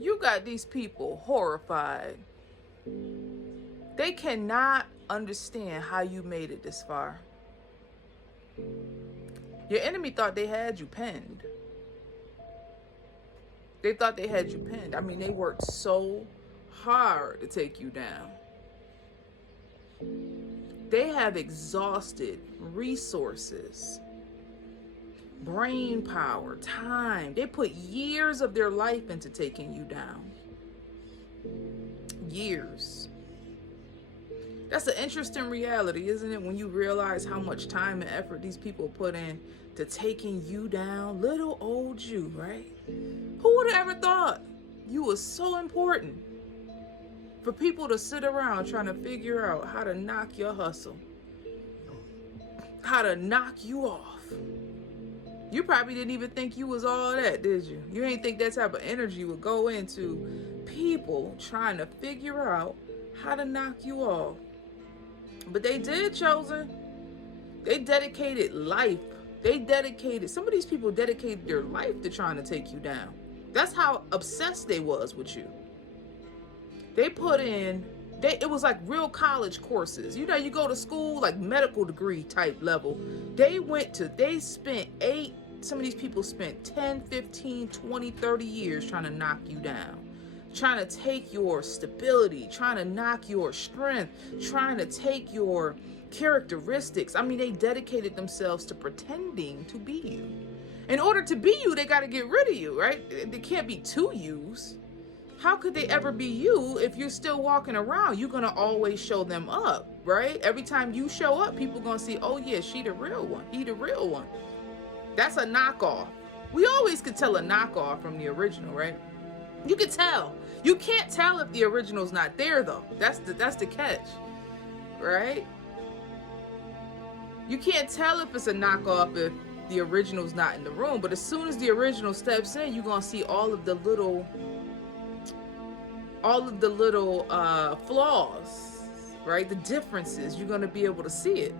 You got these people horrified. They cannot understand how you made it this far. Your enemy thought they had you pinned. They thought they had you pinned. I mean, they worked so hard to take you down. They have exhausted resources, brain power, time. They put years of their life into taking you down. Years. That's an interesting reality, isn't it? When you realize how much time and effort these people put in to taking you down. Little old you, right? Who would have ever thought you was so important for people to sit around trying to figure out how to knock your hustle, how to knock you off? You probably didn't even think you was all that, did you? You didn't think that type of energy would go into people trying to figure out how to knock you off. But they did, Chosen. They dedicated life. Some of these people dedicated their life to trying to take you down. That's how obsessed they was with you. They put in, it was like real college courses. You know, you go to school, like medical degree type level. Some of these people spent 10, 15, 20, 30 years trying to knock you down. Trying to take your stability, trying to knock your strength, trying to take your characteristics. I mean, they dedicated themselves to pretending to be you. In order to be you, they got to get rid of you, right? They can't be two yous. How could they ever be you if you're still walking around? You're going to always show them up, right? Every time you show up, people going to see, oh yeah, she the real one. He the real one. That's a knockoff. We always could tell a knockoff from the original, right? You can tell. You can't tell if the original's not there though. That's the catch, right? You can't tell if it's a knockoff if the original's not in the room. But as soon as the original steps in, you're gonna see all of the little flaws, right? The differences. You're gonna be able to see it.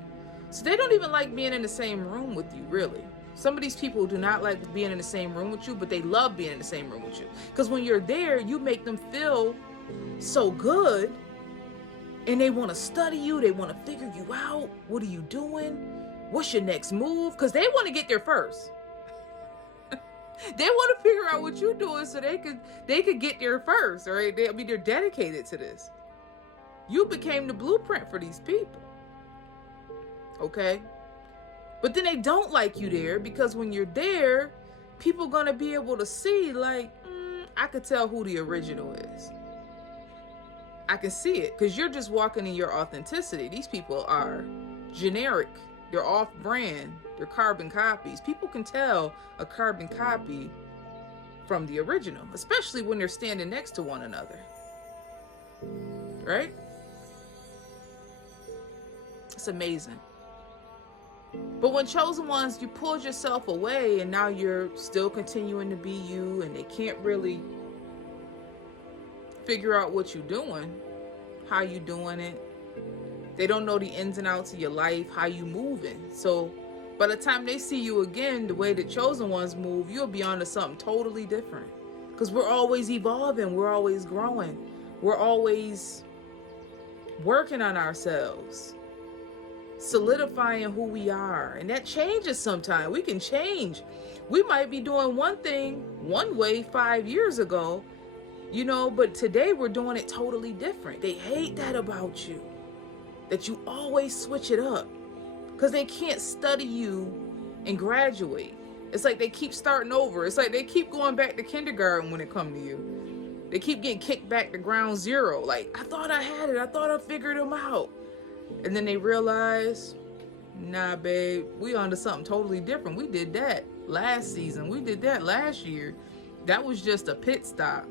So they don't even like being in the same room with you, really. Some of these people do not like being in the same room with you, but they love being in the same room with you. Because when you're there, you make them feel so good. And they want to study you. They want to figure you out. What are you doing? What's your next move? Because they want to get there first. They want to figure out what you're doing so they could get there first, right? They're dedicated to this. You became the blueprint for these people. Okay? But then they don't like you there because when you're there, people going to be able to see like, I could tell who the original is. I can see it because you're just walking in your authenticity. These people are generic. They're off-brand. They're carbon copies. People can tell a carbon copy from the original, especially when they're standing next to one another. Right? It's amazing. But when chosen ones, you pulled yourself away and now you're still continuing to be you and they can't really figure out what you're doing, how you doing it. They don't know the ins and outs of your life, how you moving. So by the time they see you again, the way the chosen ones move, you'll be on to something totally different. Because we're always evolving. We're always growing. We're always working on ourselves, solidifying who we are. And that changes sometimes. We can change. We might be doing one thing one way 5 years ago, but today we're doing it totally different. They hate that about you, that you always switch it up, because they can't study you and graduate. It's like they keep starting over. It's like they keep going back to kindergarten when it comes to you. They keep getting kicked back to ground zero. Like, I thought I had it. I thought I figured them out. And then they realize, nah, babe, we onto something totally different. We did that last season. We did that last year. That was just a pit stop.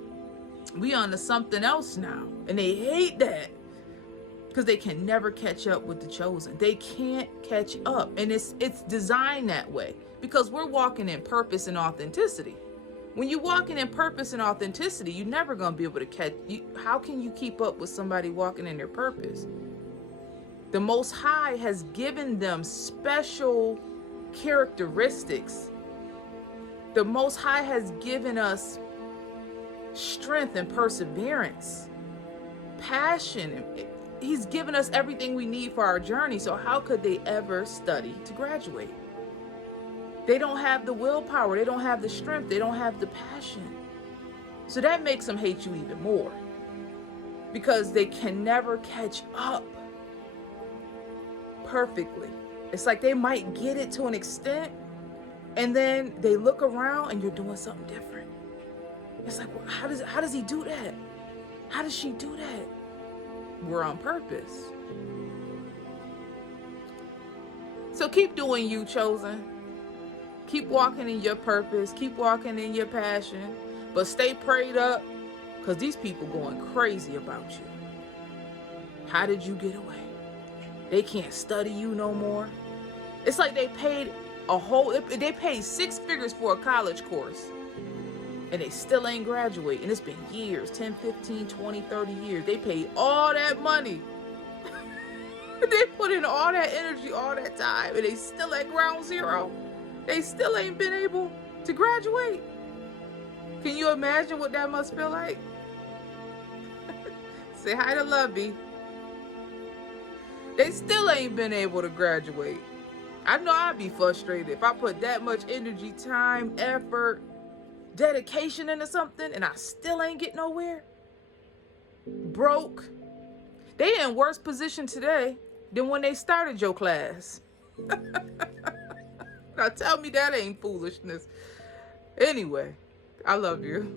We onto something else now. And they hate that because they can never catch up with the chosen. They can't catch up. And it's designed that way because we're walking in purpose and authenticity. When you're walking in purpose and authenticity, you're never going to be able to catch. How can you keep up with somebody walking in their purpose? The Most High has given them special characteristics. The Most High has given us strength and perseverance, passion. He's given us everything we need for our journey. So how could they ever study to graduate? They don't have the willpower. They don't have the strength. They don't have the passion. So that makes them hate you even more, because they can never catch up perfectly. It's like they might get it to an extent, and then they look around and you're doing something different. It's like, well, how does he do that? How does she do that? We're on purpose. So keep doing you, chosen. Keep walking in your purpose. Keep walking in your passion. But stay prayed up, because these people going crazy about you. How did you get away? They can't study you no more. It's like they paid they paid 6 figures for a college course, and they still ain't graduate. And it's been years, 10, 15, 20, 30 years. They paid all that money. They put in all that energy, all that time, and they still at ground zero. They still ain't been able to graduate. Can you imagine what that must feel like? Say hi to Lovey. They still ain't been able to graduate. I know I'd be frustrated if I put that much energy, time, effort, dedication into something and I still ain't get nowhere. Broke. They in worse position today than when they started your class. Now tell me that ain't foolishness. Anyway, I love you.